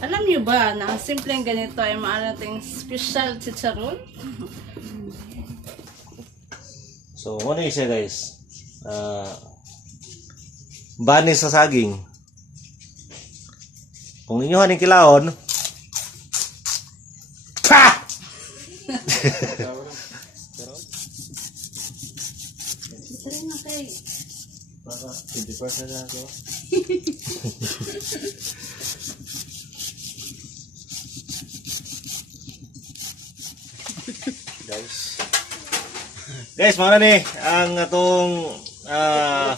Alam niyo ba na ang simpleng ganito ay maaari nating special chicharon? So, ano yung siya guys? Bani sa saging. Kung inyo haning kilaon, pa! Tara na kay. Baka 20% na ako. Guys, mana nih ang atong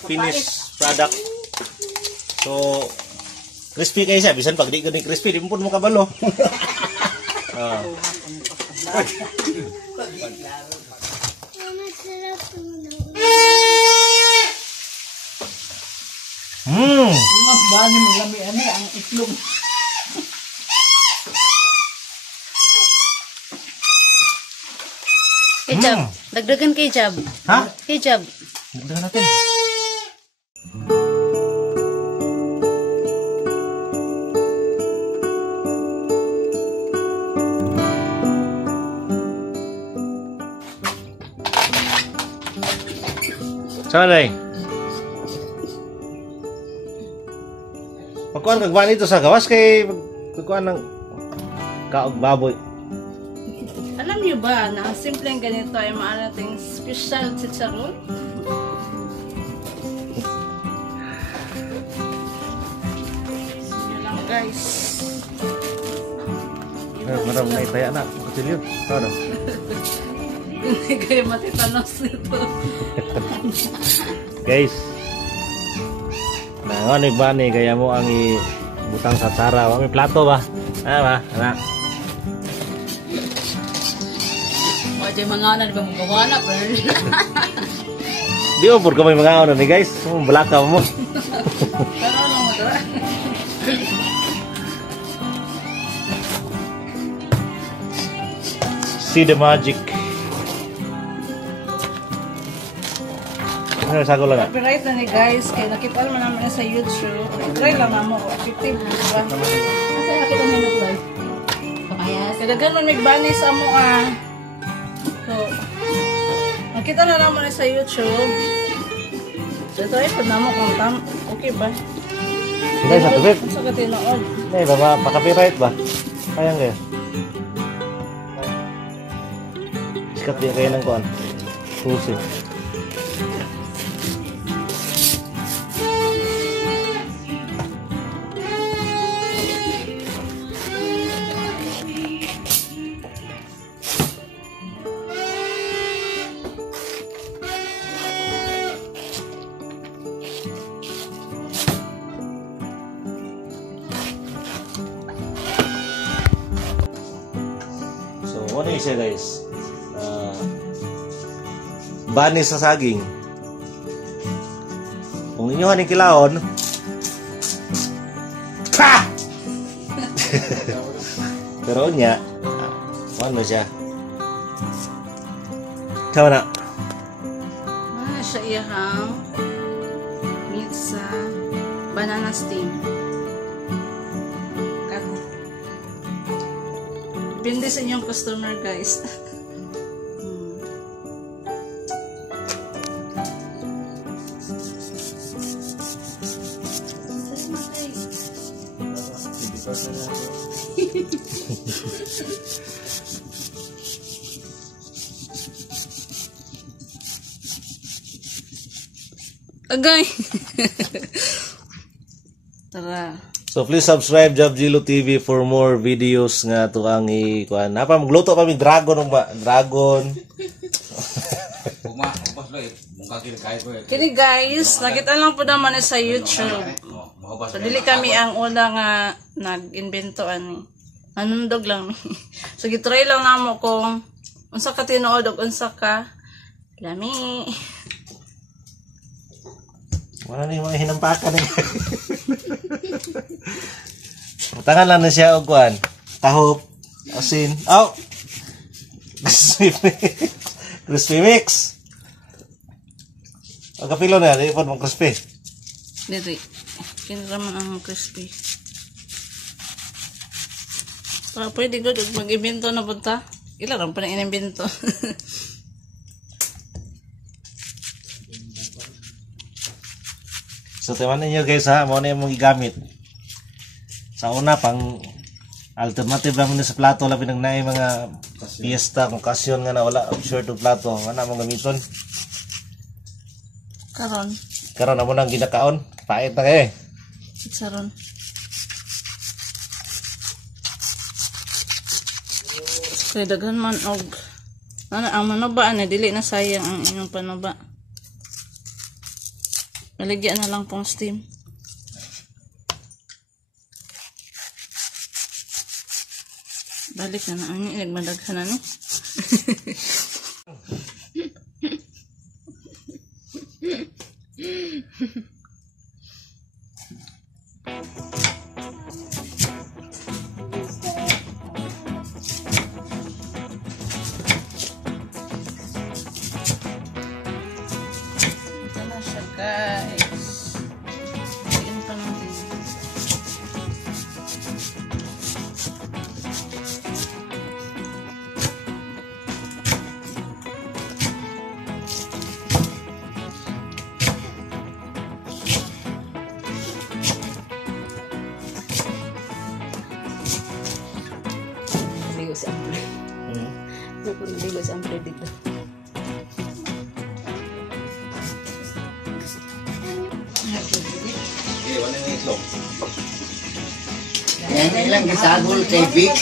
finished product. So, crispy kayo siya. Bisan pag di gani crispy, di mo pun mo kabalo. Bani mo lami ani ang itlog. Kecap, dagdagan kecap. Hah? Kecap. Dagdagan natin. Saan na Pagkuhan kagwan ito sa gawas kay pagkuhan ng kaog baboy. Alam niyo ba na ang simpleng ganito ay maaari nating special chicharon? Yun lang guys. Marami na itaya na. Katilyo. Ano? Hindi kayo matitanos nito. Guys. Ano ba ni kaya mo ang ibutang sa tsara. May plato ba? Ba? Anak. Wajay mga anak ba mong gawana pa rin. Di over ka may mga ano ni guys. Balaka mo. Pero ano mo ito? See the magic. Ano sago lang? Copyright na ni guys. Kaya nakita naman namin sa YouTube. Try lang na mo. Effective diba? Asa nakita mo yung vlog? Pakayas. Kaya ganun nagbani sa mo So, nakita na naman sa YouTube. So, try po na mo kung okay ba? Hindi sa tubig. Sa katinood. Hindi ba pa-copyright ba? Kaya nga. Sikat din kayo ng kuan. Susi. Ano yung siya guys? Bani sa saging. Kung inyo haning kilaon, pa! Pero nya, ano siya? Tama na. Siya iyahang meat sa banana steam. Depende sa inyong customer guys. Agay. Tara. So please subscribe Job Gilo TV for more videos nga to ang ikuan. Napa magluto kami dragon ba? Dragon. Kini guys, nakita lang po naman sa YouTube. So dili kami ang una nga nag-invento ani. Nanundog lang. So gitry lang namo kung unsa ka tinuod ug unsa ka lami. Wala na yung mga hinampakan. Tangan lang na siya og kuan. Tahop, asin. Oh. Crispy mix. Ang kapilo na, di pa mong crispy. Dito. Kinraman ang crispy. Pwede ko mag-imbento na punta. Ilan lang pa na inimbento. So timan ninyo guys ha, mo na yung mong igamit. Sa una pang alternative lang muna sa plato, labi ng naay mga fiesta, okasyon nga na wala short of plato, nga na mong gamiton. Karon na mo nang ginakaon, pait na kayo. Saron. Kaya daghan man og ang manuba na dili na sayang ang inyong panuba. Maligyan na lang pong steam. Balik na na ang nagmadaghan na ni. Guys, tingin pa natin. Ligo si Ampre. Ligo si Ampre dito. Yan ilang gisagol kay Vic.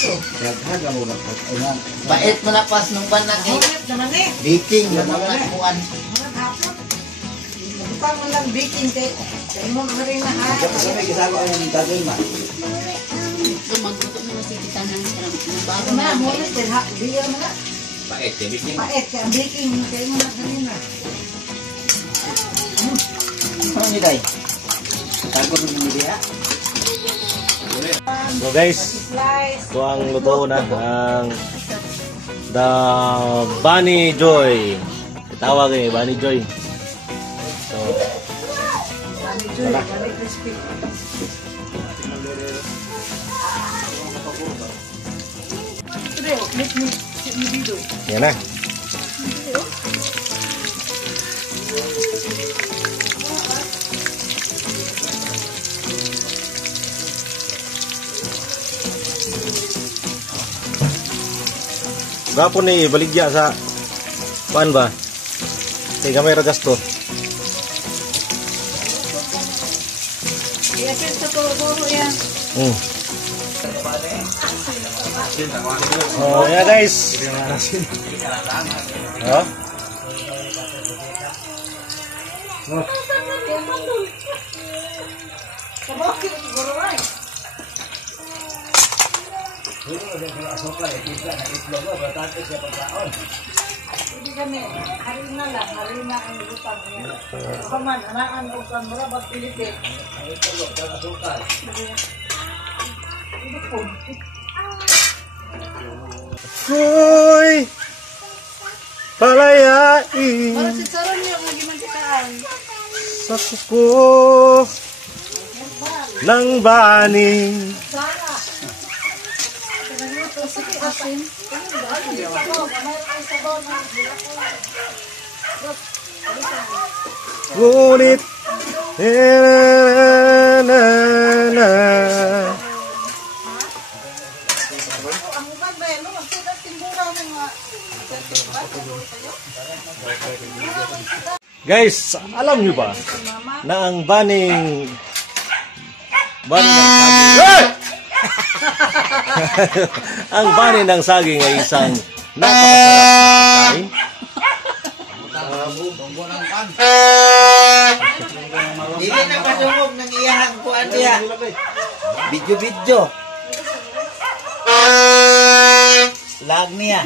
Bait mo na pas nung ban na kay Viking mo na kuan. Pang lang baking kay mo rin na ha. Magluto na si kita ng bago Na mo na ha. Diya mo na. Pait, baking. Paet kay ang baking kay mo na rin na. Ano ni day? Tagol ni dia. So guys, ito ang luto na ang The Bunny Joy. Tawag eh, Bunny Joy. So, wala. Yan na. Gapon ni baligya sa paan ba? Kay kamera gasto. I-apit sa turo yan. Oh, yeah guys. Oh. Hindi kami harina lang, harina ang utang niya. Kaman anaan og kamera bag Pilipin. Hoy! Palayain Para si Saron yung magimantikaan. sa kuko ng bani. Asin. Ngunit na. Ang uban ba yan, magsudat timbura ng mga Guys, alam nyo ba na ang baning ng saging ang baning ng saging ay isang napakasarap na pagkain. Dili na kadungog nang iyahang kuan diha. Video. Lag niya.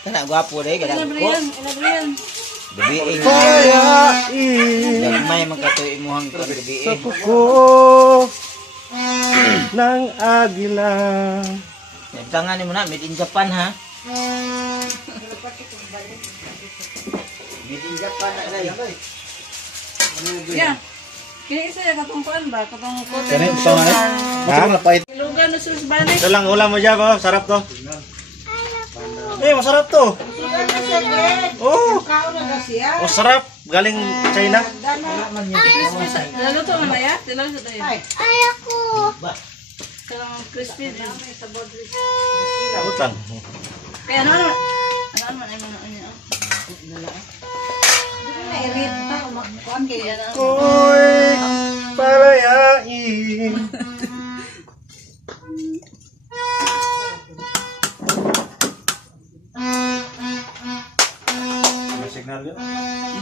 Kana gwapo deh kada ko. Ilabriyan. Gabi Palayain Gagmay man katoy imuhang kuan gabi. sa kuko ng agila. Tangan mo na made in Japan ha. Made in Japan na dai. Yeah. Kaya isa yung katungkuan ba? Katong kote Kani, ng ito na sugar. Ha? Mapait. Lugan na sus balik. Ito lang ulam mo dyan ba? Sarap to. Masarap to. Sugar na siya, Ged. Oh, Kao na siya. sarap. Galing China. Lalo to na ya? Tilaw sa tayo. Ayoko. Kalang crispy din. Abot lang. Kaya ano man ay mga niya. Nairit pa, umakuan kaya na. Ko'y palayain. May signal yun?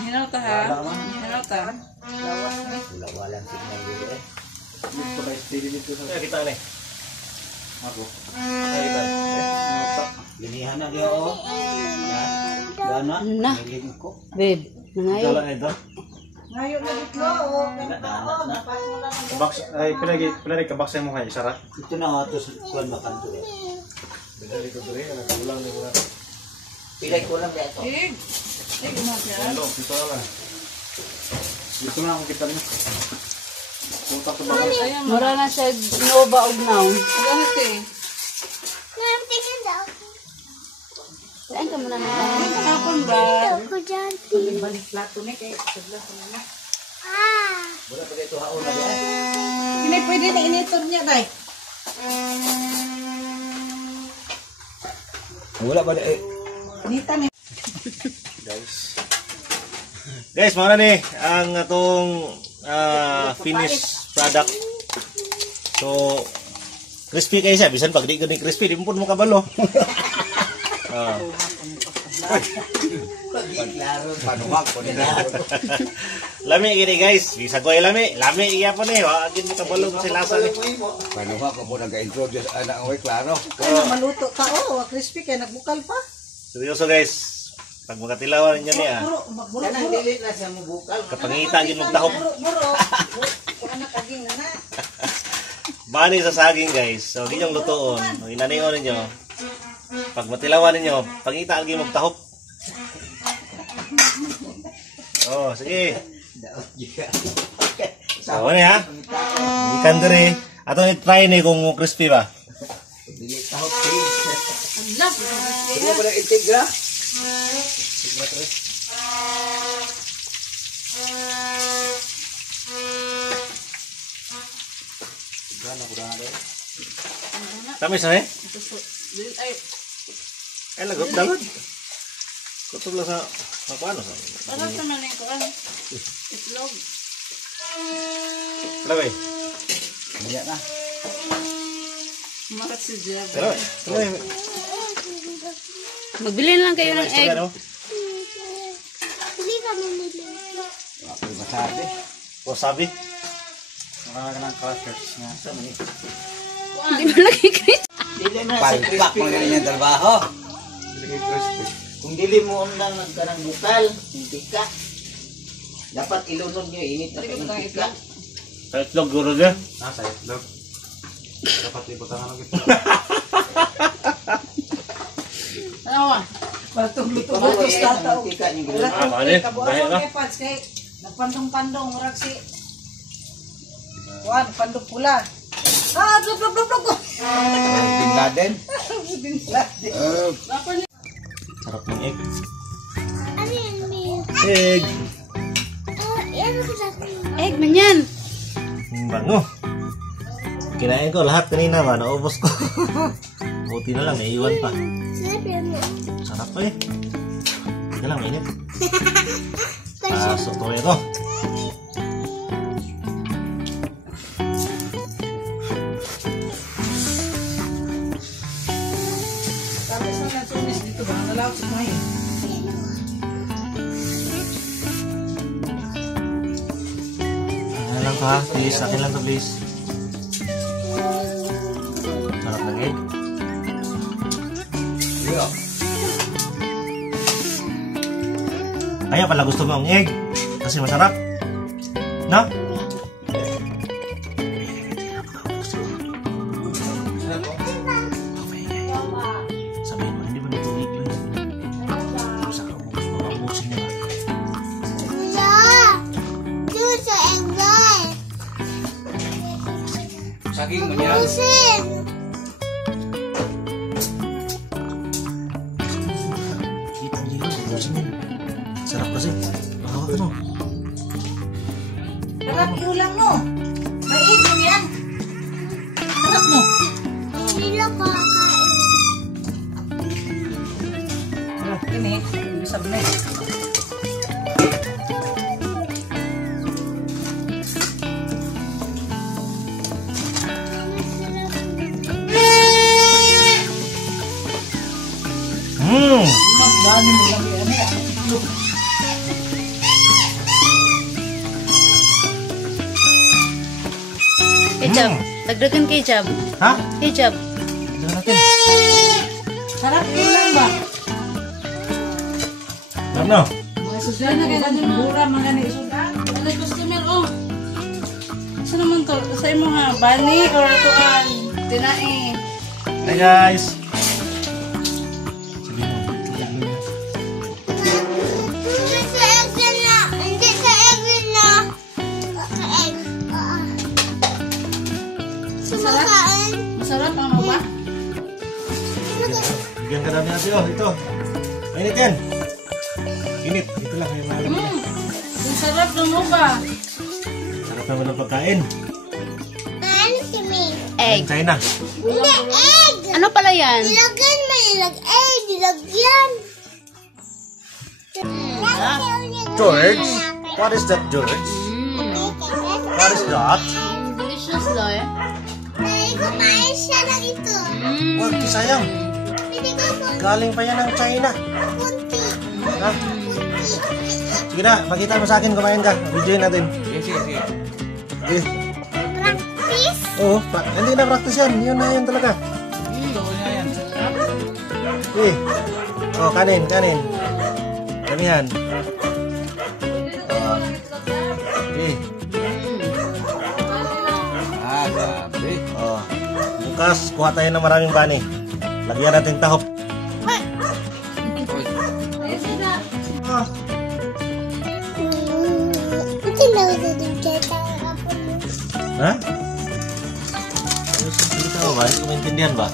Hinaw ta ha? Hinaw ta. Walang signal dito eh. Kaya kita nih. Ako. Kaya kita. Linihan na dia oh. Dana. Na. Nilin ko. Babe, nangayo. Jalan itu. Ngayon na dito, oh. Ganito, napas mo lang ang Kabaks, ay pilay kabaksa mo kay Sarah. Ito na nga ito kuan makan to. Dari itu dari anak ulang nih muna. Pilay ko lang dito. Ig. Ig mo siya. Hello, dito lang. Dito na ako kita niyo. Punta ko ba? Ayan mo. Mura na siya Nova og now. Ganit eh. Saan ka muna na? Ay, kahapon ba? balik plato ni kay sabla ko na. Wala pa ito haon na dia. Hindi pwede na initon niya, day. Wala ba eh. Nita ni. Guys, mana nih ang atong finished product. So crispy kayo siya, bisan pag di gani crispy, di mo pun makabalo. Klaro panuwag ko nila. Lami gini guys, bisa ko lami iya po ni, wa agin mo kabalo sa lasa ni. Panuwag ko muna ga-introduce anak ko klaro. Kaya maluto ka, oh. Crispy kaya nagbukal pa. Seryoso guys. Pag magatilawan ninyo niya, Buro. Kanang dili na siya mubukal. kapangita gin magtahop. Buro. Kung anak aging na na. Bani sa saging guys. So ginyong lutoon, inaningon ninyo. Pag matilawan ninyo, pangita gin magtahop. Oh, sige. So, ano ha? Ikan diri. Ato i-try ni kung crispy ba. Dili tahop din. Love. Ano ba ang integra? Tamis na eh? Ay, Eh, lagot dapat. Kutob lang sa paano sa. para sa maning ko an. Itlog. Laway. Iya na. Makat si Jeb. Pero, laway. Magbili lang kayo ng egg. Ano? Ako masabi. Wasabi. Nakakanang crackers nga. Hindi mo lagi Chris. Dili na sa palpak mo ganyan trabaho. Kung dili mo unang nagkarang bukal, hindi ka. Dapat ilunod nyo, init na hindi ka. Sa itlog guro dia. Nasa itlog. Dapat ibutan ano kita. Ano ba? Patong luto Ikaw ba eh, ito tata? mantika niyo gulo. Ah, bale. Dahil na. Kay nagpandong-pandong murag si Juan, pandong pula. Blok. Bin Laden. Sarap ng egg. Egg. Egg man yan. Bango. Kinain ko lahat kanina ba, naubos ko. Buti na lang, may iwan pa. Sarap pa eh. Teka lang, mainit. Pasok ko ito. Tapos na nasunis dito ba? Nalaw sa may. Ayan lang to ha, please. Akin lang to please. Sarap ng egg. Kaya pala gusto mo ang egg. Kasi masarap. No? Sabihin mo, hindi ba nito egg yun? Sa kamukas mo, kamusin niya ba? saging mo yan. Kita niyo yun. Ubusin yun. Sarap kasi. Bahawa ka no. Sarap ulam mo. Mait mo yan. Sarap mo. Ini, bisa bener. Dami mo lang yan ya. Kecap. Dagdagan kecap. Ha? Kecap. Tignan natin. Sarap ulam ba? Ano? Mga sudan na kaya natin mura mga ni sudan. Ano customer oh. Saan naman to? Sa imo nga bani or tuan? Tinae. Hi guys. Masarap ang ano ba? Bigyan ka namin natin. Oh, ito. Init yan. Init. Ito lang. Yung malam. Ang sarap ng uba. Sarap naman ng pagkain. Egg. China. Ano pala yan? George? What is that, George? What is that? Delicious daw eh. Wag, sayang. Galing pa yan ng China. Ha? Sige na, pakita mo sa akin, kumain ka. Videoin natin. Sige. Eh. Oo, hindi na practice yan. Yun na yun talaga. Gusto niya yan. Eh. Oh, kanin. Damihan. Eh. Grabe. Oh. Bukas, kuha tayo ng maraming bani. Lagyan natin tahop. Ha? Ayos, salita mo ba? Hindi ko maintindihan ba?